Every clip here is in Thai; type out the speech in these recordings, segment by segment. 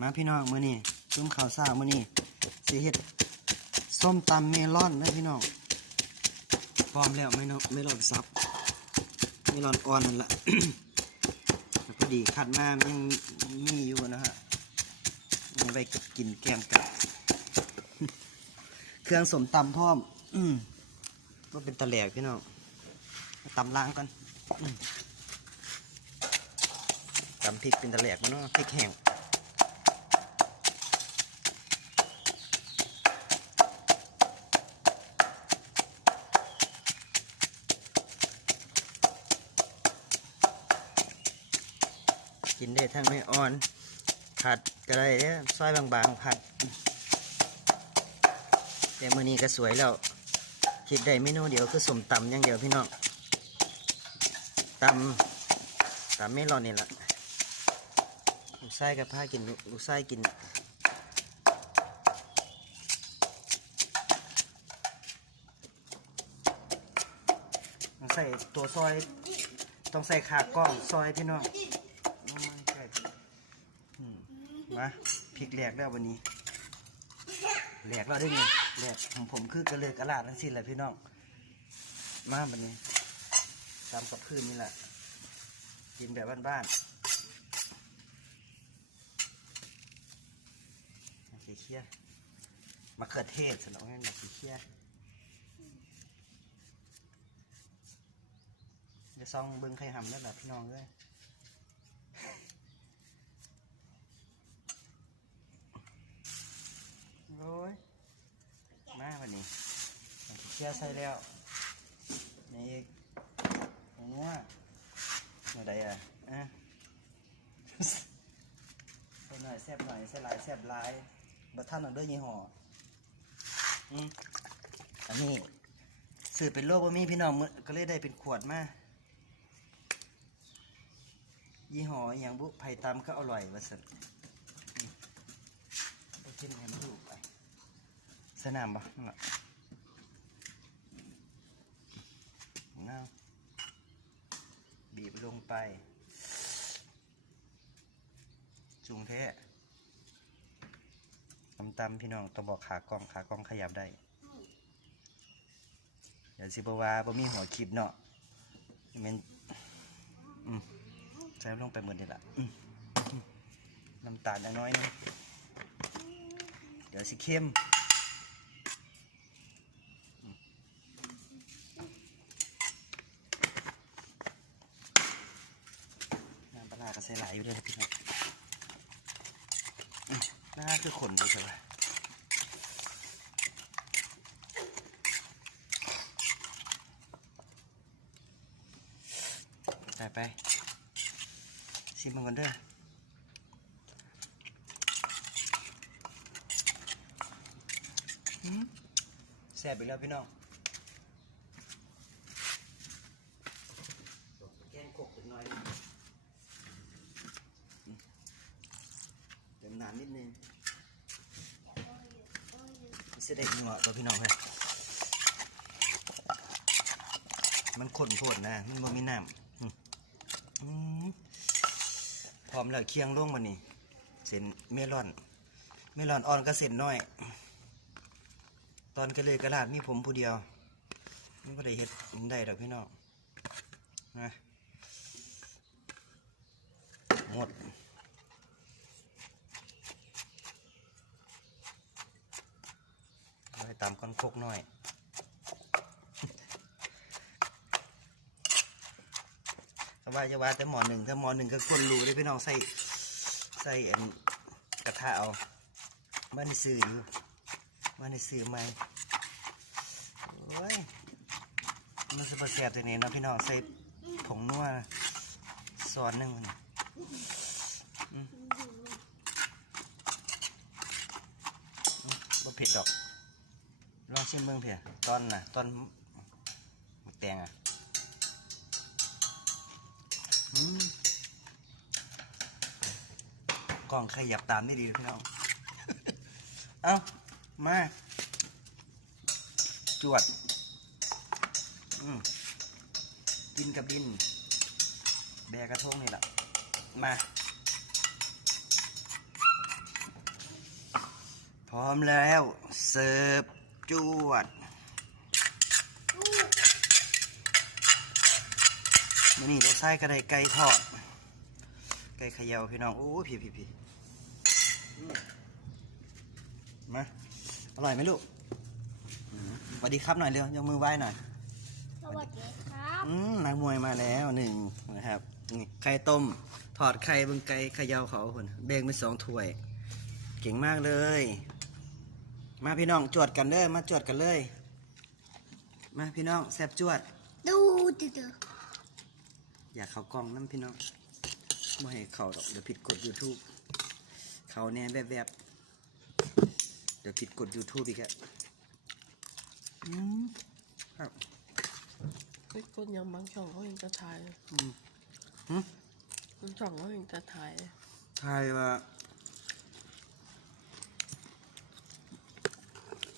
มาพี่น้องมื้อนี้ซุ้มข้าวซ่ามื้อนี้สิเฮ็ดส้มตำเมลอนนะพี่น้องพร้อมแล้วไม่นาะเมลอนซับเมลอนอ่อนนั่นแหละแล้วพอดีคัดมามันยังมีอยู่นะฮะเอาไว้กินแกมกับเครื่องสมตำพร้อมก็เป็นตะแหลกพี่น้องตำล้างก่อนตำพริกเป็นตะแหลกมาเนาะพริกแห้ง กินได้ทั้งไม่อ่อน ผัดก็ได้เด้อซอยบางๆ ผัด แต่มื้อนี้ก็สวยแล้วคิดได้เมนูเดียวคือสมตำอย่างเดียวพี่น้องตำตำไม่รอนนี่แหละลูกไส้กับผ้ากินลูกไส้กินใส่ตัวซอย ต้องใส่ขากล้องซอยพี่น้องโอ้ยใช่อืม มาพริกแหลกแล้ววันนี้แหลกแล้วได้ไงแหลกของผมคือกระเลือกกระลาดทั้งสิ้นแหละพี่น้องมาวันนี้ตามกับพื้นนี่แหละกินแบบบ้านๆสีเคี้ยมะเขือเทศสนองให้หนักสีเคี้ยเดี๋ยวซองเบิ้งไข่หำได้แบบพี่น้องเลย โอ้ยมาวันนี้เชี่ยวใส่แล้วนี่อีกอันว่าอะไรอะอะใส่หน่อยแซ่บหน่อยใส่หลายแซ่บหลายบัท่านเอาด้วยยี่ห้ออืมอันนี้ซื้อเป็นโลกว่ามีพี่น้องก็เลยได้เป็นขวดมายี่ห้ออย่างบุไผ่ตำก็อร่อยว่าสัน ไปกินให้มันดูไปสนามปะนั่นแหละน้าบีบลงไป จุงเทะตำตำพี่น้องต้องบอกขากล้องขากล้องขยับได้เดี๋ยวสิบว่าบ่มีหัวคลิปเนาะมันอืมใส่ลงไปหมดนี่แหละน้ำตาลอยน้อยนึง เดี๋ยวสิเข้มน้ำปลากร้าก็ใส่หลอยู่ด้วยนะพี่น้องน่าคือขนใช่ไหมไปไปชิมมันก่อนเด้อ แซ่บไปแล้วพี่น้องแกงกบอีกหน่อยนึงอืมเติมน้ำนิดนึงมันจะได้เหงาตัวพี่น้องเลยมันข้นโพดนะ มันบ่มีน้ำพร้อมแล้วเคียงลงมานี่เส้นเมลอน เมลอนอ่อนก็เส้นน้อย ตอนกระเลยกระลาดมีผมผู้เดียวไม่ได้เฮ็ดได้ดอกพี่น้องนะหมดไปตามก้อนโคกหน้อยก็ว่าจะว่าแต่หมอหนึ่งถ้าหมอหนึ่งก็กวนรูได้พี่น้องใส่ใส่กระทะเอาบ้านซื้ออยู่ บ้านในซื้อไหม่โอ้ยมันจะประแสบตัวนี้นะพี่น้องใส่ผงนัวซอนหนึ่งมันบ่เผ็ดดอก ลองชิมเมืองเพียตอนน่ะ ตอนแตงอะอืมกล้องขยับตามได้ดีพี่น้อง เอ้า มา จวด กินกับดิน แบกกระทงนี่แหละ มา พร้อมแล้ว เสิร์ฟ จวดมนี้เราใส่กระไดไก่ทอด ไก่เขยาวพี่น้อง โอ้พี่พี่พี่มา อร่อยไหมลูกอืมสวัสดีครับหน่อยเร็วยกมือไหว้หน่อย สวัสดีครับอืมนักมวยมาแล้วหนึ่งนะครับนี่ไข่ต้ม ถอดไข่เบึงไก่เขยาวเขาคนเบงไปสองถ้วย เก่งมากเลย มาพี่น้องจวดกันเลยมาจวดกันเลย มาพี่น้องแซบจวด ดูดูดูอยากเขากล้องน้ำพี่น้องไม่ให้เขาดอกเดี๋ยวผิดกฎ YouTube เขาเนี่ยแบบแบบๆเดี๋ยวผิดกฎ YouTube อีกอะอืมครับไอ้คนยังบางช่องเขาเองจะถ่ายเลยอืมหึบางช่องเขาเองจะถ่ายทายว่า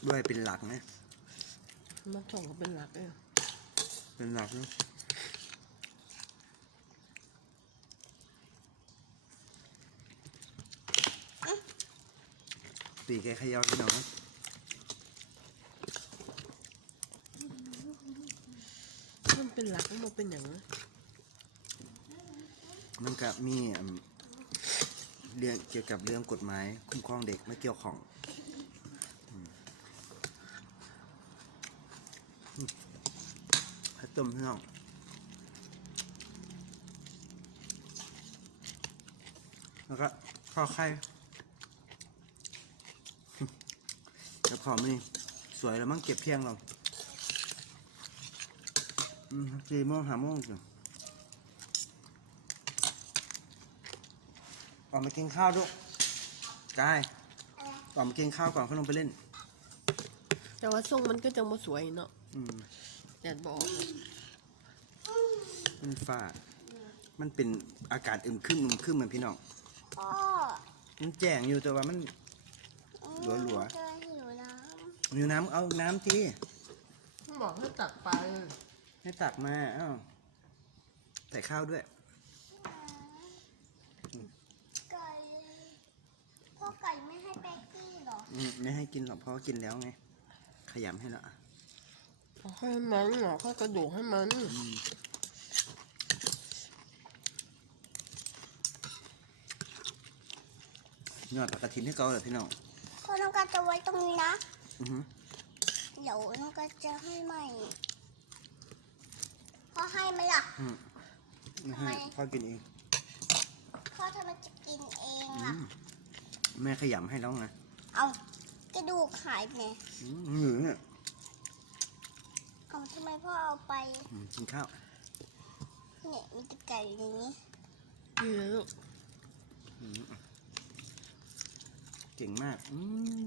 ด้วยเป็นหลักนะบางช่องก็เป็นหลักเองเป็นหลักนะ ปีกแกเขยาวพี่น้องนะมันเป็นหลักมันเป็นอย่างนั้นมันกับมีอืมเรื่องเกี่ยวกับเรื่องกฎหมายคุ้มครองเด็กไม่เกี่ยวของอืมอืมให้ต้มพี่น้องแล้วก็ข้อไข่ แล้วขอมานี่สวยแล้วมั้งเก็บเพียงเราอืมสี่โมงห้าโมงจ้ะออกมากินข้าวดูกายออกมากินข้าวก่อนเขาลงไปเล่น แต่ว่าทรงมันก็จะมาสวยเนาะอืมแดดบอกมันฟ้า มันเป็นอากาศอึมครึมอึมครึมเหมือนพี่น้อง พ่อมันแจ้งอยู่แต่ว่ามัน หลัวๆ เจอหิวน้ มีน้ำเอาน้ำทีมันบอกให้ตักไปให้ตักมาเอ้าใส่ข้าวด้วยำไก่พ่อไก่ไม่ให้แป๊กกี้เหรออืมไม่ให้กินหรอกเพราะว่ากินแล้วไง ขยำให้ละเอาให้มันเหรอให้กระดูกให้มันยอดผักกระถินให้เขาเลยพี่น้องพ่อน้องการจะไว้ตรงนี้นะอือหือ เดี๋ยวน้องการจะให้ใหม่พ่อให้ไหมล่ะอืมไม่ให้ทำไมพ่อกินเองพ่อทำไมจะกินเองอืล่ะมแม่ขยำให้แล้วไงเอากระดูกหายไปไหนอืมหรือเนี่ยเอาทำไมพ่อเอาไปอืมกินข้าวเนี่ยมีแต่ไก่อย่างนี้นี่เลยลูกอืมเก่งมาก อืม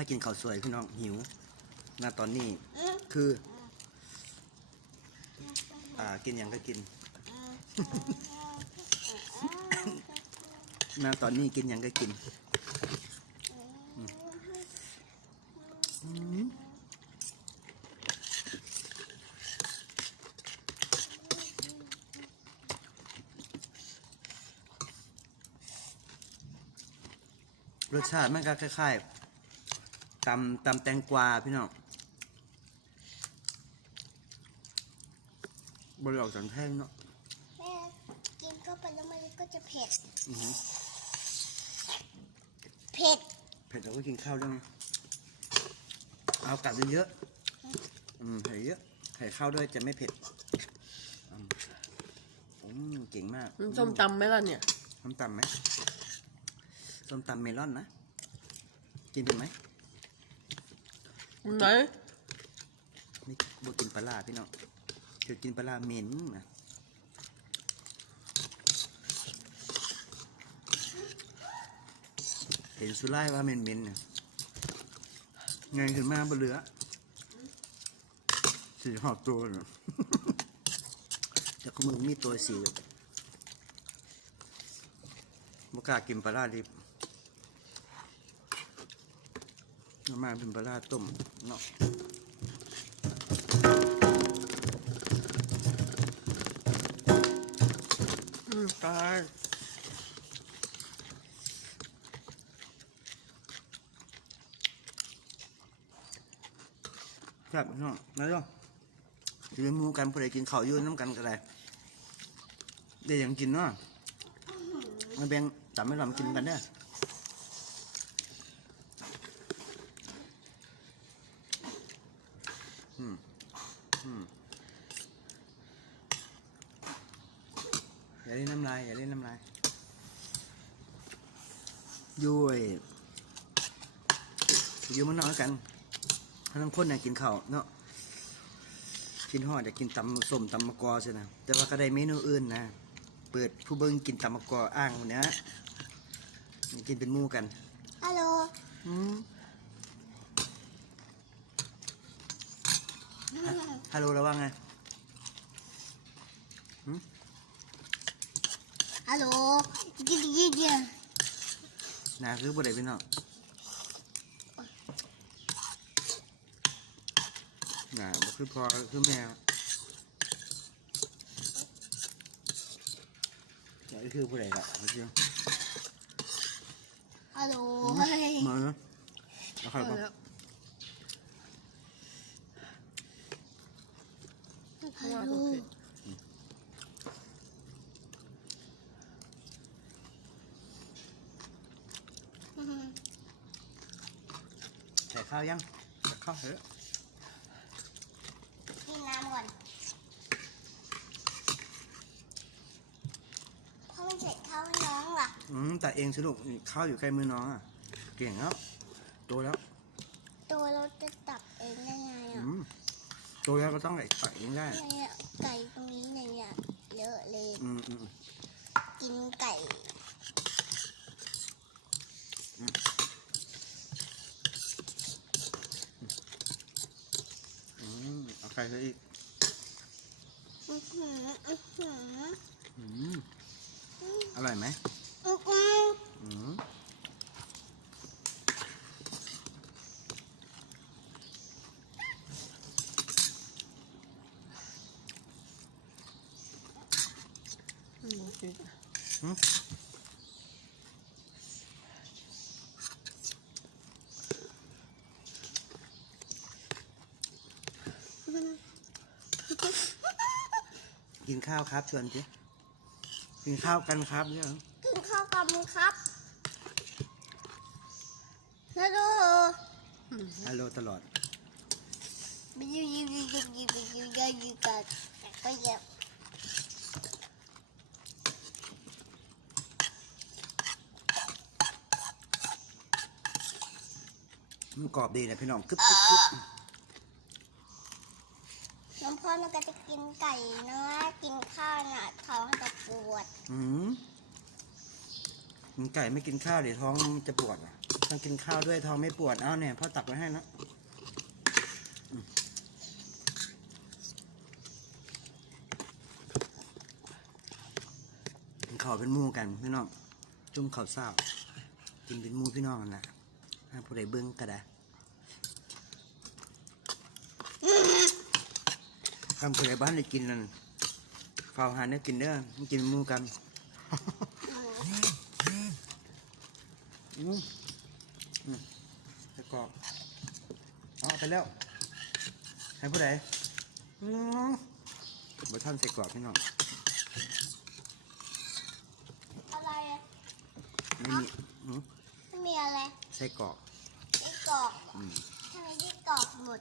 พากินข้าวสวยพี่น้องหิวณตอนนี้คือ อ่ากินยังก็กินณตอนนี้กินยังก็กินรสชาติมันก็คล้ายๆ ตำตำแตงกวาพี่น้องบริออกสันแท่งเนาะแม่กินเข้าไปแล้วมันก็จะเผ็ด อือหือเผ็ด เผ็ดเราก็กินข้าวด้วยไงเอากัดเยอะๆอืมใส่เยอะใส่ข้าวด้วยจะไม่เผ็ดอืมอืมเก่งมากมันส้มตำไหมล่ะเนี่ย ส้มตำไหมส้มตำเมลอนนะ กินถูกไหม ไหนนี่บ่กินปลาร้าพี่น้องคือกินปลาร้าเหม็นนะเห็นสุไล่ว่าเหม็นเหม็นๆเนี่ยไงขึ้นมาบนเรือสีหอบตัวเนาะแต่ก็มึงมีตัวสีบกล้ากินปลาร้าดิบ น้ำมาเป็นปลาต้มเนาะตายครับเนาะนะจ๊ะยืนมูกันพอได้กินข้าวยืนน้ำกันก็ได้ได้ยังกินเนาะมาแบ่งจับไม่ลำกินกันเด้อ เล่นน้ำลาย อย่าเล่นน้ำลายยุ้ยอยู่มันนอนกันทั้งคนน่ะกินข้าวเนาะกินห่อดอยากกินตำส้มตำมะกอใช่นะแต่ว่าก็ได้เมนูอื่นนะ เปิดผู้เบิ้งกินตำมะกออ้างวันนี้กินเป็นหมู่กันฮัลโหลอืมฮะฮัลโหลระวังไง ฮัลโหลยิงยิงยิงนาคือบ่ได้พี่น้องนาบ่คือพ่อก็คือแม่อย่าคือผู้ใดละมาเชียวฮัลโหลเฮ้ยมาเนาะเอาเข้าเอาไปแล้วเพราะว่าบ่เผ็ดใส่ ข้าวยังใส่ข้าวเถอะกินน้ำก่อนพ่อไม่ใส่ข้าวให้น้องล่ะอืมแต่เองสิลูกนี่ข้าวอยู่ใกล้มือน้องอะเก่งแล้วโตแล้วตัวเราจะตับเองได้ไงอือะมโตแล้วก็ต้องไก่ตักเองได้เนี่ยไก่ตรงนี้เนี่ยเยอะเลยอืมอืมกินไก่ อืมเอาไข่เลยอีกอือหืออือหืออืมอร่อยไหม อือหือ อืม กินข้าวครับชวนสิกินข้าวกันครับเนี่ยกินข้าวกันครับฮัลโหลฮัลโหลตลอดมันยิงยิงยิงยิงยิงยิงยิงกันก็ยอะมันกรอบดีนะพี่น้องกึ๊บกึ๊บ นก็จะกินไก่เนื้อกินข้าวน่ะท้องจะปวด อืมกินไก่ไม่กินข้าวเดี๋ยวท้องจะปวดอะต้องกินข้าวด้วยท้องไม่ปวด เอาเนี่ยพ่อตักไว้ให้นะกินข้าวเป็นมู่กันพี่น้อง จุ่มข้าวเศร้ากินเป็นมู่พี่น้องกันนะถ้าผู้ใดเบิ้องก็ได้ คำผู้ใดบ้านได้กินนั่นฝ้าวหาเนี่ยกินเด้อมันกินเป็นหมู่กันอืมอืมใส่กรอบเอาไปแล้ว ให้ผู้ใดอืมบะท่านใส่กรอบพี่น้องอะไรอะไม่มีอืมไม่มีอะไรใส่กรอบ ไส้กรอกอืม ทำไมไส้กรอกหมด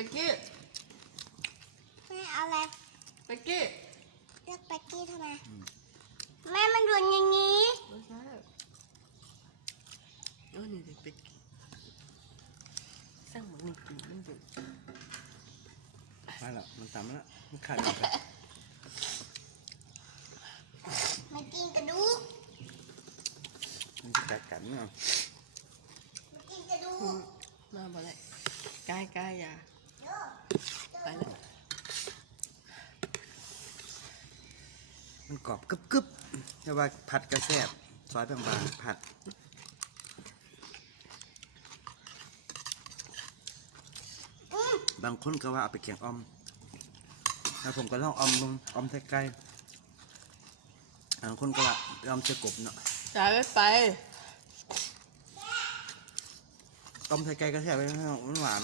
เป็กกี้ไม่อะไรเป็กกี้เรียกเป็กกี้ทำไมแม่มันด่วนอย่างนี้ไม่ใช่โอ้นี่เด็กเป็กกี้สร้างเหมือนกินมันเดือดมาแล้วมันตำมาแล้วมันขาดออกไปมันกินกระดูกมันจะกัดกันเนาะ มันกินกระดูก มาบ่ได้กายกายอยา เยอะ ไปแล้ว มันกรอบกึบกึบแต่ว่าผัดกระแซบซอยบางๆผัดอืมบางคนก็ว่าเอาไปแกงออมแล้วผมก็ลองออมลงออมใส่ไก่บางคนก็ว่าออมใส่กบเนาะจ่ายไม่ไปต้มใส่ไก่กระเทียมไปพี่น้องมันหวาน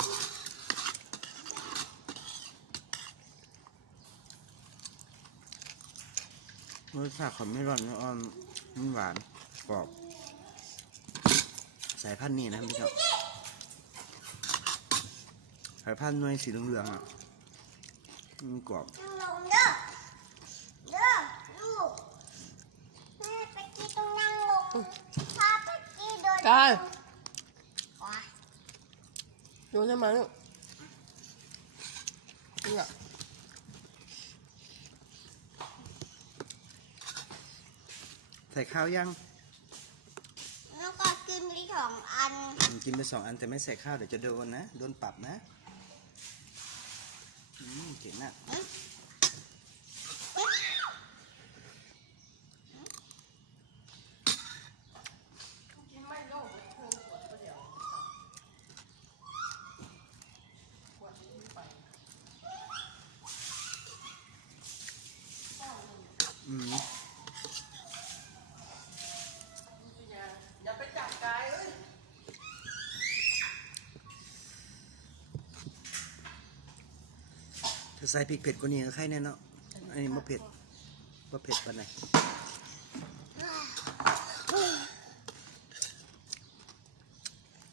รสชาติของไม่ร้อนไม่อ่อนมันหวานกรอบ สายพันธุ์นี้นะพี่น้องสายพันธุ์หน่วยสีเหลืองๆอะมันกรอบกแม่ไปกี้ต้องนั่งลงพายโยนใช่ไหมลูกนี่อะ ส่ข้าวยังแล้วก็กินไปสองอันอืมกินไปสองอันแต่ไม่ใส่ข้าวเดี๋ยวจะโดนนะ โดนปรับนะอืมเก่งมากอืม ใส่พริกเผ็ดกว่านี้ก็ใครแน่เนาะอันนี้มะเผ็ดมะเผ็ดปานไหน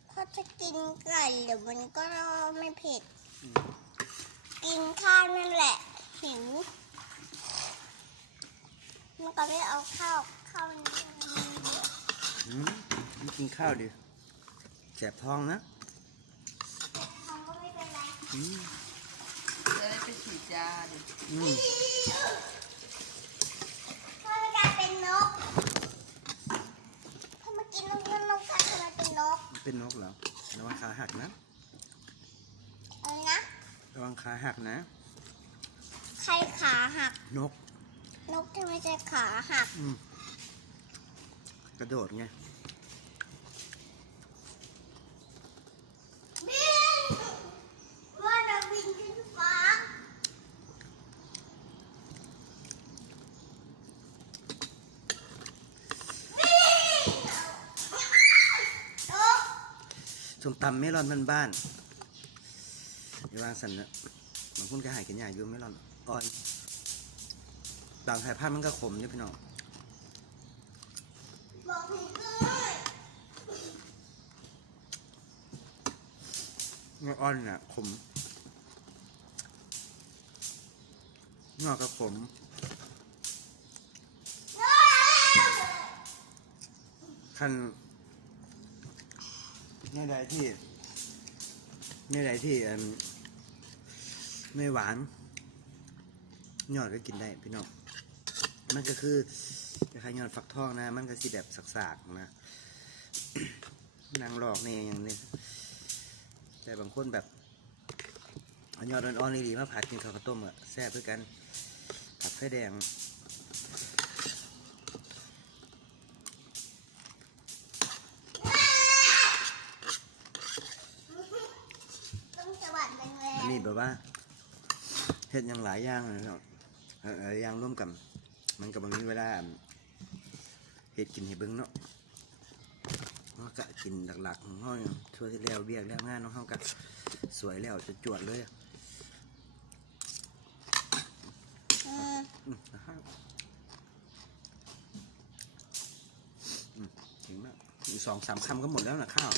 ถ้าจะกินไก่เดี๋ยวมันก็ไม่เผ็ด กินข้าวนั่นแหละ หิว มันก็ไม่เอาข้าวข้าวนี้อืมไม่กินข้าวดิแสบท้องนะ มันก็ไม่เป็นไร อืม จะได้ไปฉีดยาดิอืมเพราะมันกลายเป็นนกพอมากินนกนกกลายเป็นนกเป็นนกเหรอระวังขาหักนะอะไรนะ ระวังขาหักนะ ใครขาหัก นก นกที่ไม่ใช่ขาหัก อืมกระโดดไง บินว่าจะบินขึ้นฟ้าบินนก ส้ม ตำเมลอนบ้านๆอย่าวางสันนะบางคนก็หายกินยาอยู่เมลอนอ่อนบางสายพันธุ์มันก็ขมนี่ยพี่น้องบอกถึงเลยเงาอ่อนน่ะขมงอกก็ขมคัน ในใดที่ในใดที่ไม่หวานยอดก็กินได้พี่น้องมันก็คือคล้ายยอดฟักทองนะ มันก็สิแบบสักๆนะนางหลอกเนี่ยอย่างนี้แต่บางคนแบบยอดอ่อนๆดีๆมาผัดกินข้าวต้มอะแซ่บด้วยกันผัดไข่แดงสวัสดิ์แรง อั นนี้แบบว่าเฮ็ดย่างหลายอย่างเลยเนาะเอ่อหลายอย่างร่วมกัน มันกับบางทีเวลาเฮ็ดกินให้เบิ่งเนาะเราก็กินหลักๆของเฮาเนี่ยช่วยแล้วเบียกแล้วงานของเฮาก็สวยแล้วจะจวดเลยถึงแล้วอีกสองสามคำก็หมดแล้วนะข้าว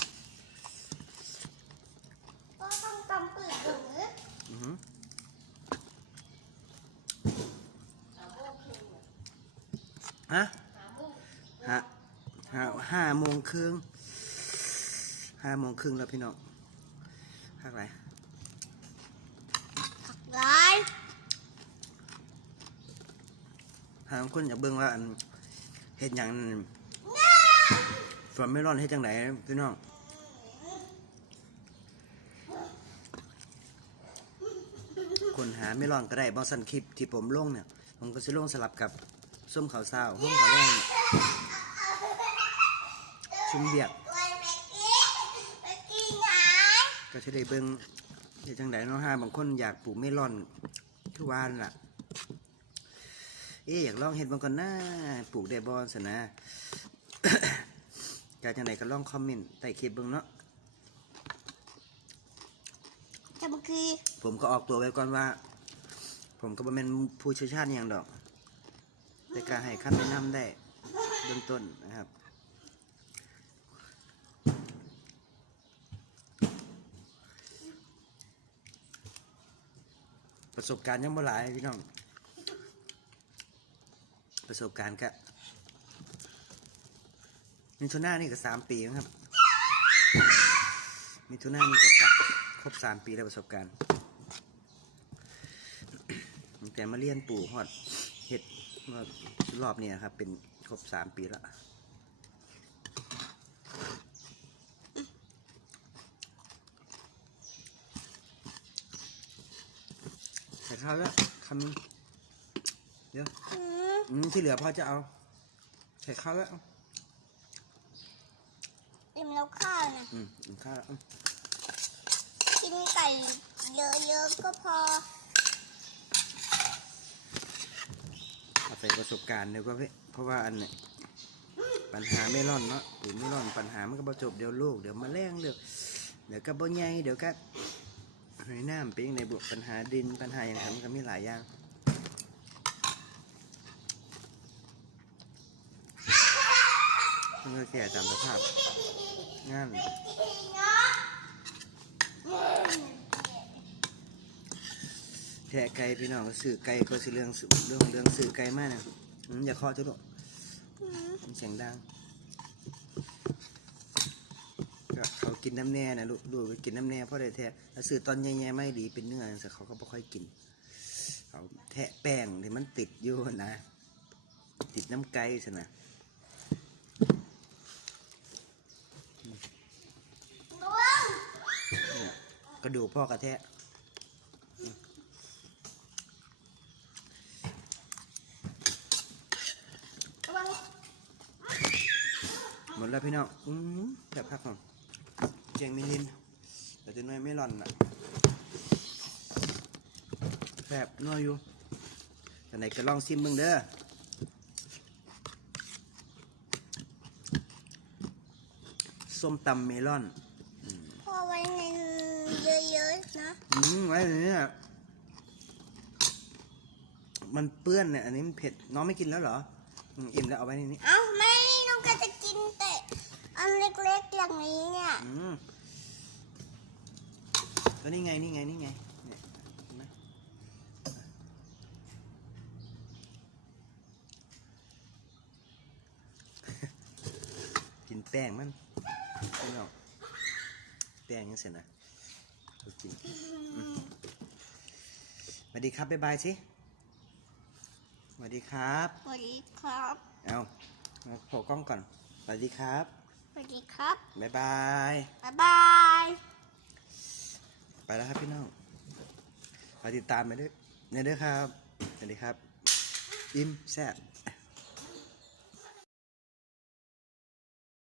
ก็ต้องตำปืดหรือ อือหือ ฮะฮะห้าห้าโมงครึ่งห้าโมงครึ่งแล้วพี่น้องภาคอะไรผักร้ายถ้าบางคนอยากเบิ่งว่าอันเฮ็ดหยังฝนไม่ร้อนเฮ็ดจังไดพี่น้องคนหาไม่ร้อนก็ได้บางสันคลิปที่ผมลงเนี่ย ผมก็สิลงสลับกับ ส้มขาวเศร้าส้มขาวแดงเนี่ยซุ่มเบียกไว้แม็กกี้แม็กกี้ไหนก็จะได้เบิ่งเฮ็ดจังไดเนาะฮะบางคนอยากปลูกเมลอนคือว่านั่นล่ะ เอ๊ะอยากลองเฮ็ดบางก่อนนะปลูกได้บ่ซั่นนะกาจังไดก็ลองคอมเมนต์ใต้คลิปเบิ่งเนาะแต่เมื่อกี้ผมก็ออกตัวไว้ก่อนว่า ผมก็บ่แม่นผู้เชี่ยวชาญอหย่างดอก แต่การให้คำแนะนำได้เบื้องต้นนะครับประสบการณ์ยังบ่หลายพี่น้อง ประสบการณ์ก็มิถุนานนี่ก็สามปีครับ มิถุนานี่ก็สักครบสามปีแล้วประสบการณ์ แต่มาเรียนปู่ฮอดเห็ด รอบเนี้ครับ เป็นครบสามปีแล้วใส่ข้าวแล้วคำนึงเดี๋ยวอืมอืมที่เหลือพ่อจะเอา ใส่ข้าวแล้วอิ่มแล้วข้าวนะอืมอืมข้าวแล้วอืมกินไก่เยอะๆก็พอ เอาใส่ประสบการณ์เดี๋ยวก็เพราะว่าอันเนี่ยปัญหาไม่ร่อนเนาะปู่ไม่ร่อนปัญหามันก็บ่จบเดี๋ยวลูกเดี๋ยวมาแรงเดี๋ยวเดี๋ยวก็บ่ใหญ่เดี๋ยวก็หอยน้ำเป็นยังไงบุปัญหาดินปัญหาอย่างนั้นมันก็มีหลายอย่างมันก็แก่ตามสภาพงาน แทะไก่พี่น้องสื่อไก่ก็สิเรื่องเรื่องเรื่องสื่อไก่มากนะอย่าเคาะจุดหรอกมันเสียงดังก็เขากินน้ำแน่นะลูกลูกก็กินน้ำแน่เพราะอะได้แทะสื่อตอนแย่ๆไม่ดีเป็นเนื้อจังซี้เขาก็ไม่ค่อยกิน เขาแทะแป้งที่มันติดอยู่นะ ติดน้ำไก่สินะกระดูกพ่อกระแทะวัง หมด แล้วพี่น้องอืมแบบพักก่อนเจียงมิลินแต่จะน้อยไม่ร่อนอะแบบนัวอยู่แต่ไหนก็ลองซิมมึงเด้อส้มตำเมลอนพอไว้ในเยอะๆนะอืมไว้เลยเนี่ยมันเปื้อนเนี่ยอันนี้มันเผ็ดน้องไม่กินแล้วเหรออืมอิ่มแล้วเอาไว้ในนี้เอ้า เล็กๆอย่างนี้เนี่ย อืมก็นี่ไงนี่ไงนี่ไงเนี่ยเห็นไหมกินแป้งมันไม่เอาแป้งยังเสร็จนะเอากินอืมสวัสดีครับบ๊ายบายสิสวัสดีครับ สวัสดีครับ เอามาโผล่กล้องก่อนสวัสดีครับ สวัสดีครับ บ๊ายบาย บ๊ายบาย ไปแล้วครับพี่น้องฝากติดตามไปด้วยเนี่ยด้วยครับ สวัสดีครับ อิ่มแซ่บ